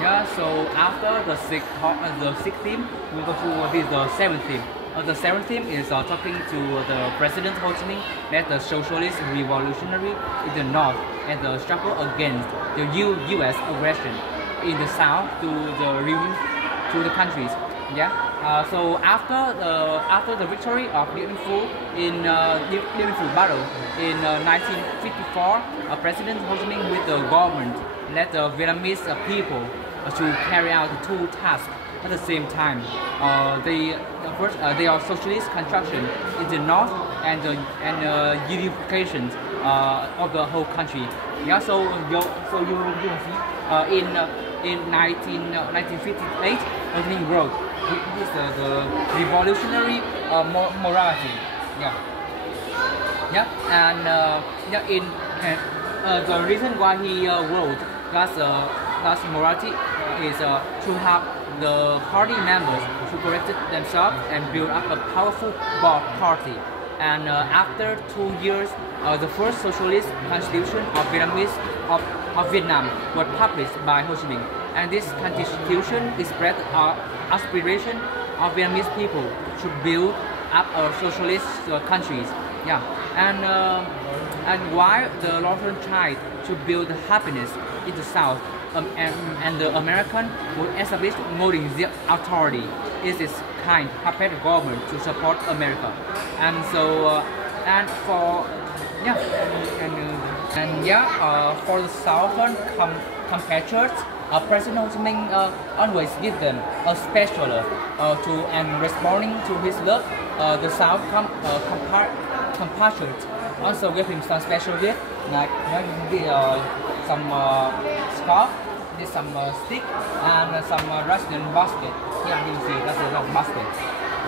Yeah, so after the sixth theme, we go to this the seventh theme. The seventh theme is talking to the President Ho Chi Minh that the socialist revolutionary in the north and the struggle against the U.S. aggression in the south to the countries. Yeah. So after the victory of Dien Phu in Dien Phu battle in 1954, President Ho Chi Minh with the government led the Vietnamese people to carry out two tasks at the same time. They are socialist construction in the north and unification of the whole country. Yeah, so you can see in 1958, Ho Chi Minh wrote this the revolutionary morality. Yeah, yeah, and yeah, the reason why he wrote that morality is to have the party members to correct themselves and build up a powerful party. And after 2 years, the first socialist constitution of Vietnam was published by Ho Chi Minh. And this constitution expressed aspiration of Vietnamese people to build up a socialist countries. Yeah, and while the Northern tried to build happiness in the South, and the American would establish molding the authority is this kind puppet government to support America. And so and for yeah and yeah for the Southern compatriots, President Ho Chi Minh always give them a special to and responding to his love. The South compatriots also give him some special gift, like some scarf, some stick, and some Russian basket. Yeah, you see that's a basket.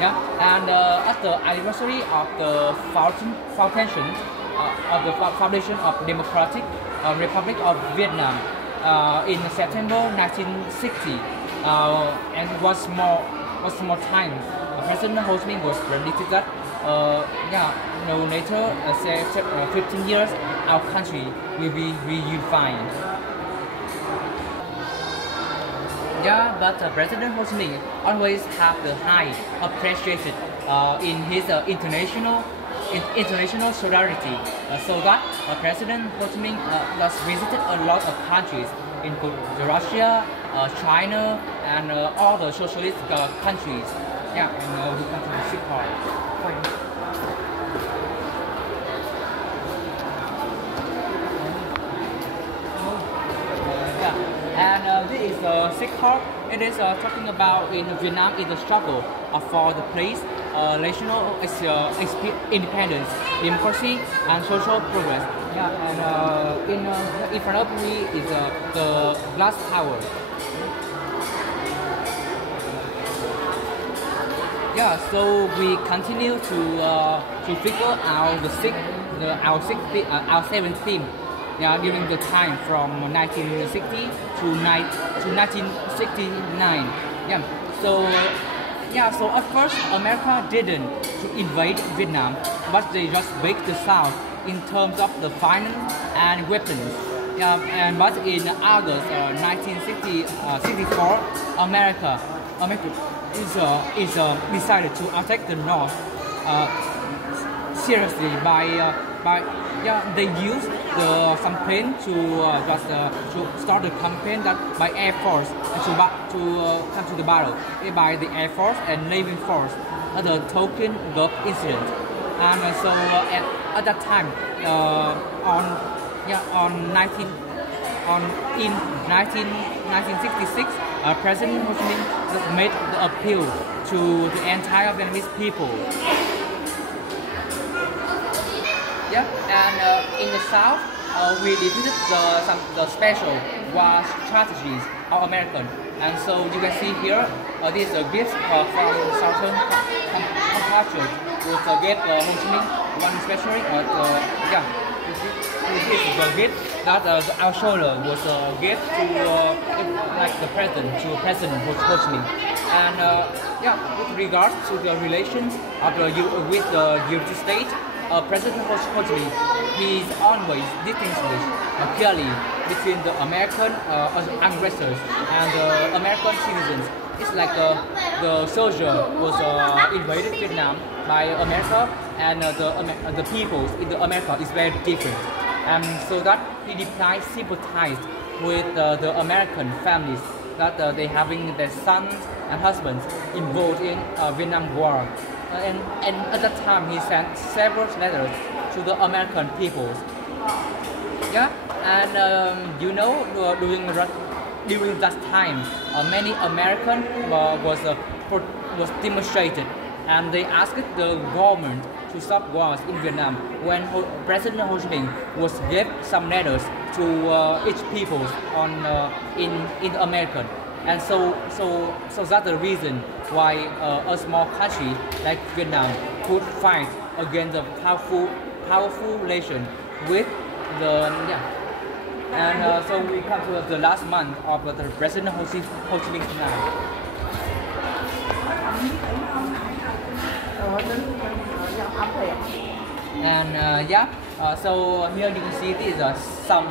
Yeah, and at the anniversary of the foundation of Democratic Republic of Vietnam in September 1960, and was more time. President Ho Chi Minh was predicted that no later, say 15 years, our country will be reunified. Yeah, but President Ho Chi Minh always have the high appreciation in his international solidarity, so that President Ho Chi Minh has visited a lot of countries, including Russia, China, and all the socialist countries. Yeah, and we come to the ship part. And this is the sixth part. It is talking about in Vietnam in the struggle for the place, national independence, democracy, and social progress. Yeah, and in front of me is the glass tower. Yeah, so we continue to figure out our seventh theme. Yeah, during the time from 1960 to 1969. Yeah, so at first America didn't invade Vietnam, but they just beat the South in terms of the finance and weapons. Yeah, but in August 1964, America is decided to attack the North seriously by they used some plane to start the campaign that by Air Force to come to the battle by the Air Force and Navy Force at the Tonkin Gulf incident. And so at that time in 1966, President Ho Chi Minh just made the appeal to the entire Vietnamese people. Yeah, and in the South, we defeated the special war strategies of American. And so you can see here, this is a gift from Southern compatriots, which gave Ho Chi Minh one especially. This is the gift that our shoulder was a gift to like the president, to President Ho Chi Minh. And with regards to the relations of with the United States, President Ho Chi Minh, he's always distinguished clearly between the American aggressors and the American citizens. It's like the soldier was invaded Vietnam by America, and the people in the America is very different. And so that he deeply sympathized with the American families that they having their sons and husbands involved in Vietnam War. And at that time he sent several letters to the American peoples. Yeah, and during that time, many American was demonstrated, and they asked the government to stop wars in Vietnam. When President Ho Chi Minh was gave some letters to each peoples in American. And so that's the reason why a small country like Vietnam could fight against the powerful nation with the And so we come to the last month of the President Ho Chi Minh now. And so here you can see these are some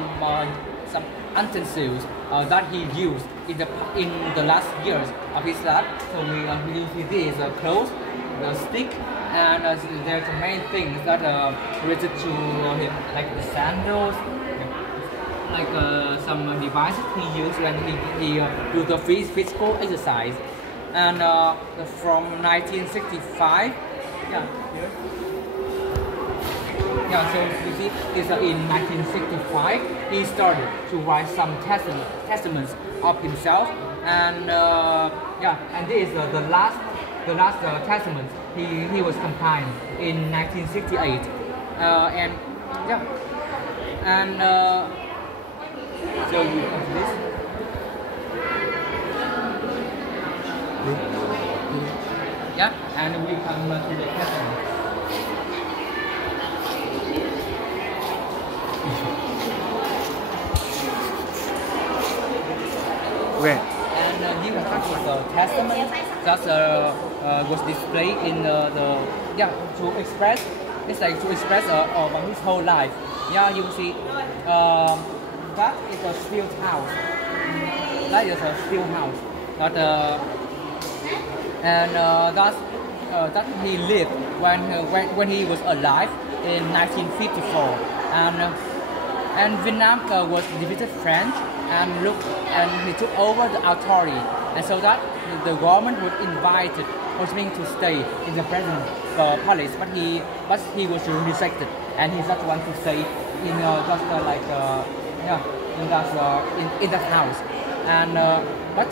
utensils that he used in the last years of his life. So we can see these clothes, the stick, and there's many things that are related to him, like the sandals, like some devices he used when he do the physical exercise. And from 1965, so you see, it's in 1965 he started to write some testaments of himself, and and this is the last testament he was compiled in 1968, so you come to this. Yeah, and we come to the testament. Okay. And here is the testament that was displayed in to express. It's like to express about his whole life. Yeah, you see, that is a steel house. That is a steel house. But that he lived when he was alive in 1954, and Vietnam was defeated French, and he took over the authority, and so that the government would invite Ho Chi Minh to stay in the president palace, but he was rejected, and he just want to stay in in that house, and but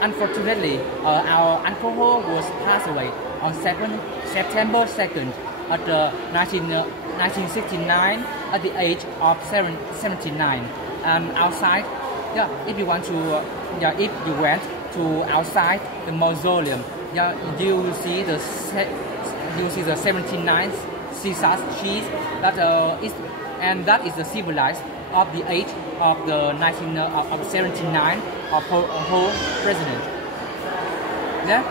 unfortunately our Uncle Ho was passed away on September 2nd at 1969 at the age of 79, and outside. Yeah, if you want to, if you went to outside the mausoleum, you will see the 79 Caesar's cheese that and that is the symbolized of the age of the 79 of whole president. Yeah,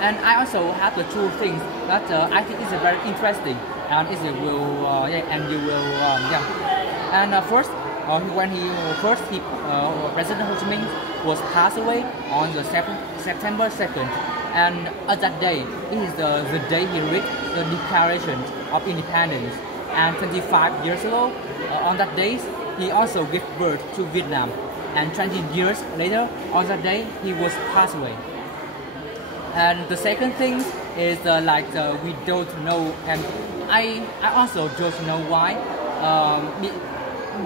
and I also have the two things that I think is very interesting, and it will and you will And first, when President Ho Chi Minh was passed away on the September 2nd, and at that day, it is the day he read the Declaration of Independence. And 25 years ago, on that day, he also gave birth to Vietnam. And 20 years later, on that day, he was passed away. And the second thing is we don't know, and I also don't know why.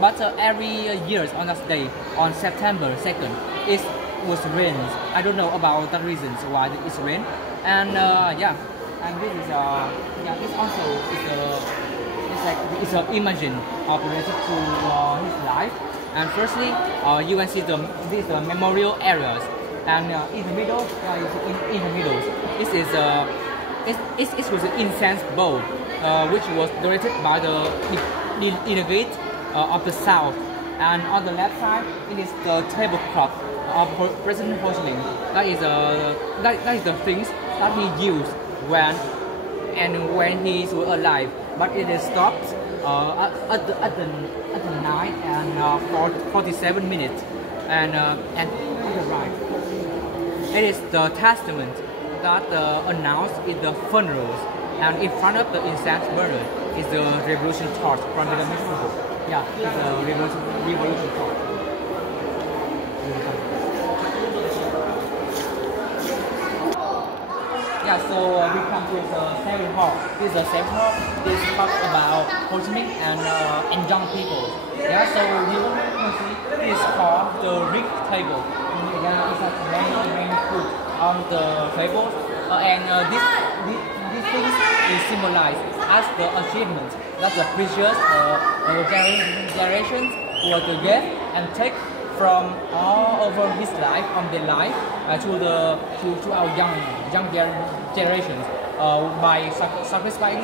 But every year on that day, on September 2nd, it was rain. I don't know about the reasons why it's rain. And and this is it's also it's an image of related to his life. And firstly, you can see these memorial areas, and in the middle, this is it was an incense bowl, which was donated by the delegate of the South, and on the left side it is the tablecloth of President Ho Chi Minh. That is the things that he used when and when he is alive, but it is stopped at the night and 47 minutes, and on the right, it is the testament that announced in the funerals, and in front of the incense burner is the revolution torch from the Mexico. Yeah, it's the revolution torch. Yeah, so we come to the Saving Hall. This is the Saving Hall. This talks about Ho Chi Minh and young people. Yeah, so you can see this is called the Rick table. Yeah, it has many food on the table, and these things is symbolized as the achievement that the previous generations were to get and take from all over his life, from their life, to our young generations by sacrificing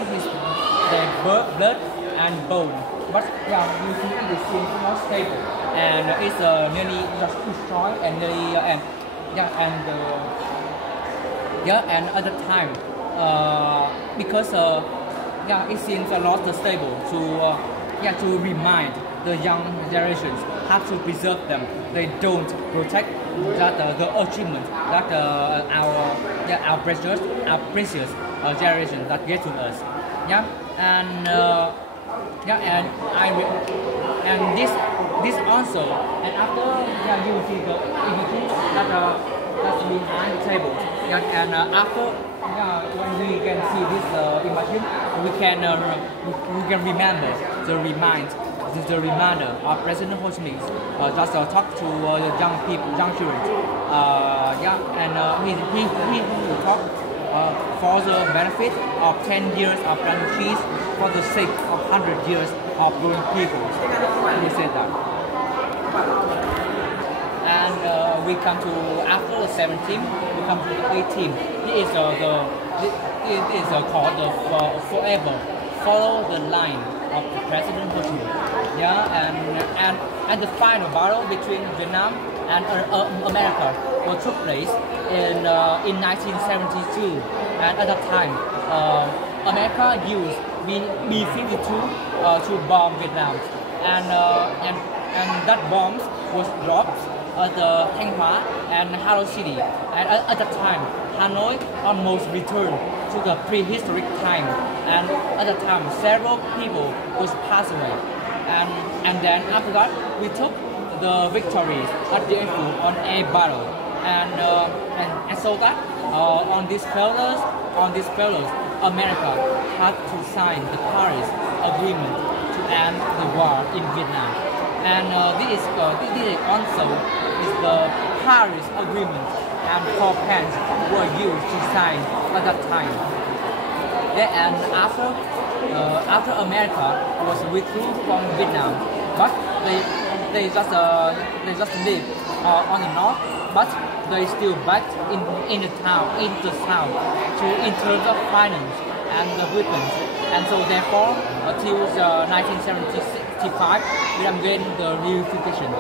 their blood and bone. But yeah, you see it is still not stable, and it's nearly just destroyed and nearly and at the time because it seems a lot stable to remind the young generations how to preserve them. They don't protect that the achievement that our precious generation that get to us. Yeah, and and this also, and after you see the images that's behind the table. Yeah, and after when we can see this image, we can remember the reminder of President Ho Chi Minh just talk to young people, young children. He will talk for the benefit of 10 years of planting trees, for the sake of 100 years of growing people. He said that. And we come to after the 17th, we come to the 18th. It is called the forever follow the line of President Ho Chi Minh. Yeah, and the final battle between Vietnam and America took place in 1972. And at that time, America used B-52 to bomb Vietnam, and that bombs was dropped at the Thanh Hóa and Hanoi City. And at that time, Hanoi almost returned to the prehistoric time, and at the time several people was passed away, and then after that we took the victories at the end on a battle, and so that on these failures, America had to sign the Paris Agreement to end the war in Vietnam, and this is also the Paris Agreement. And 4 pens were used to sign at that time. And after America was withdrew from Vietnam, but they just live on the north, but they still back in the south to in terms of finance and the weapons. And so therefore, until 1975, Vietnam gained the reunification.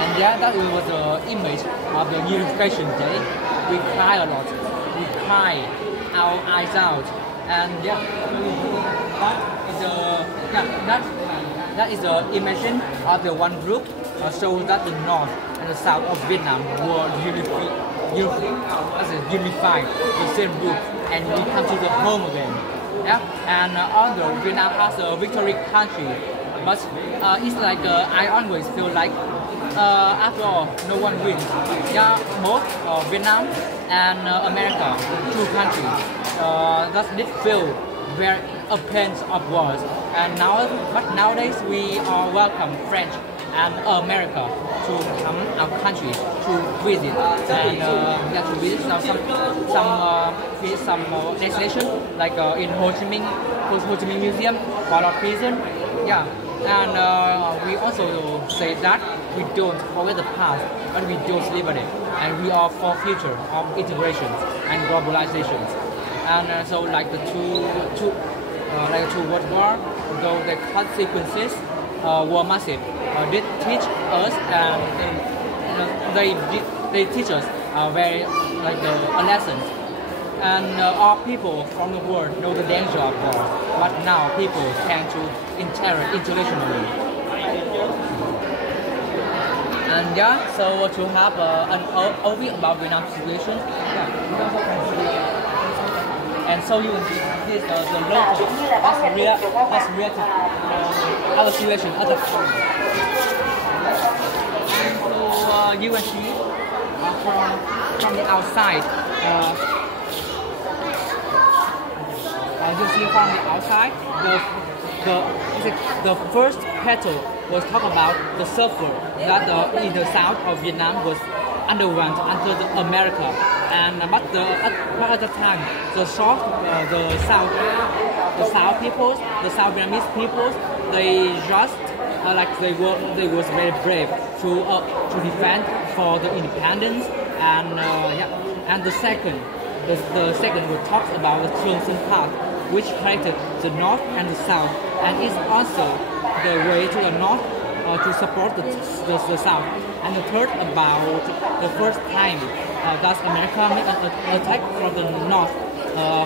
And that was the image of the unification day. We cry a lot. We cry our eyes out. And that is the image of the one group shows that the north and the south of Vietnam were unified, the same group, and we come to the home again. Yeah, and although Vietnam has a victory country, but it's like I always feel like after all, no one wins. Yeah, both Vietnam and America, two countries, that did feel very a pain of wars. And but nowadays we welcome French and America to come our country to visit and to visit some destination like in Ho Chi Minh Museum, Port Prison. Yeah. And we also say that we don't forget the past, but we don't celebrate it, and we are for future of integrations and globalizations. And so, like the two world war, though the consequences were massive, did teach us, and they teach us very like a lesson. And all people from the world know the danger of war, but now people tend to interact internationally. And yeah, so to have an overview about Vietnam situation, and so you can see this the local that's related our situation at the time. So you can see from the outside. As you see from the outside, the first petal was talk about the suffer that in the south of Vietnam was underwent under the America, and but at the time the south peoples, the South Vietnamese peoples, they just they was very brave to defend for the independence, and and the second will talk about the Trường Sơn Path, which connected the north and the south, and is also the way to the north to support the south. And the third about the first time that America made an attack from the north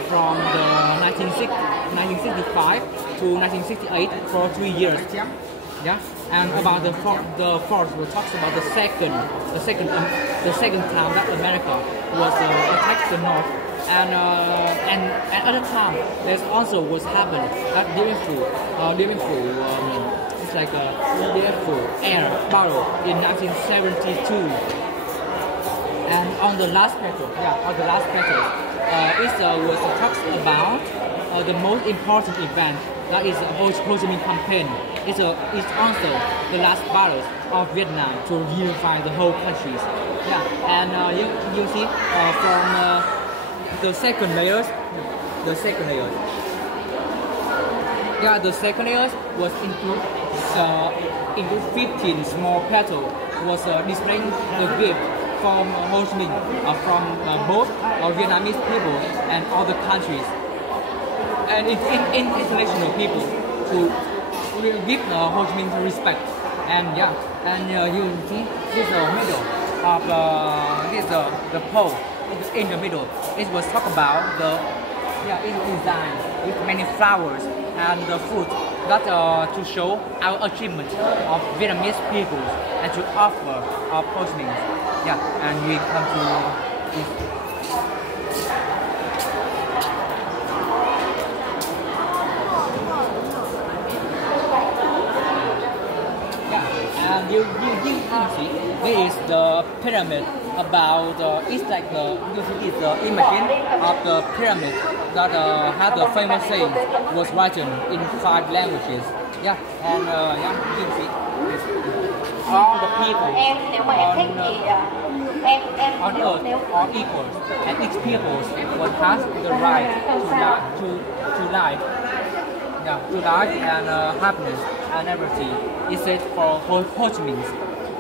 from the 1965 to 1968 for 3 years. Yeah, and about the fourth, we talk about the second time that America was attacked the north, and at the time there's also was happened that during it's like a air battle in 1972, and on the last petal, it was talks about the most important event. That is Ho Chi Minh campaign. It's also the last battle of Vietnam to unify the whole countries. Yeah, and you see from the second layers. Yeah, the second layers was into 15 small petals. Was displaying the gift from Ho Chi Minh from both Vietnamese people and other countries. And in international people to give Ho Chi Minh respect, and yeah, and you see this middle of the pole in the middle. It was talk about it's designed with many flowers and the fruit that to show our achievement of Vietnamese people and to offer our Ho Chi Minh. Yeah, and we come to this. And you see, this is the pyramid about it's like the image of the pyramid that had the famous saying was written in 5 languages. Yeah, and you see all the people on earth are equal, and each people has the right to life. Yeah, to life and happiness and everything. It's it for Ho Chi Minh,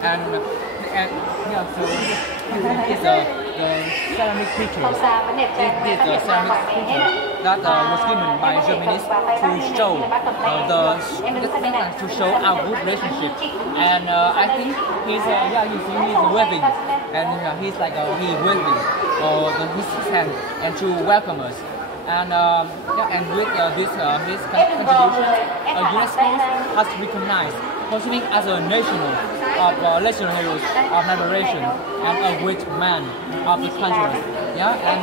and yeah, so it's the ceramic pictures. This is the ceramic picture that was given by Germans to show our good relationship. And I think he's you see he's waving, and he's like he waving his hand and to welcome us. And and with his contribution, UNESCO has recognized Ho Chi Minh as a national heroes of liberation and a great man of the country. Yeah, and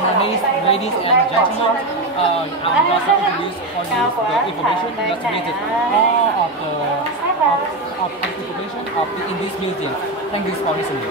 ladies and gentlemen, I'm just introduce for you the information that's related all of the information in this museum. Thank you for listening.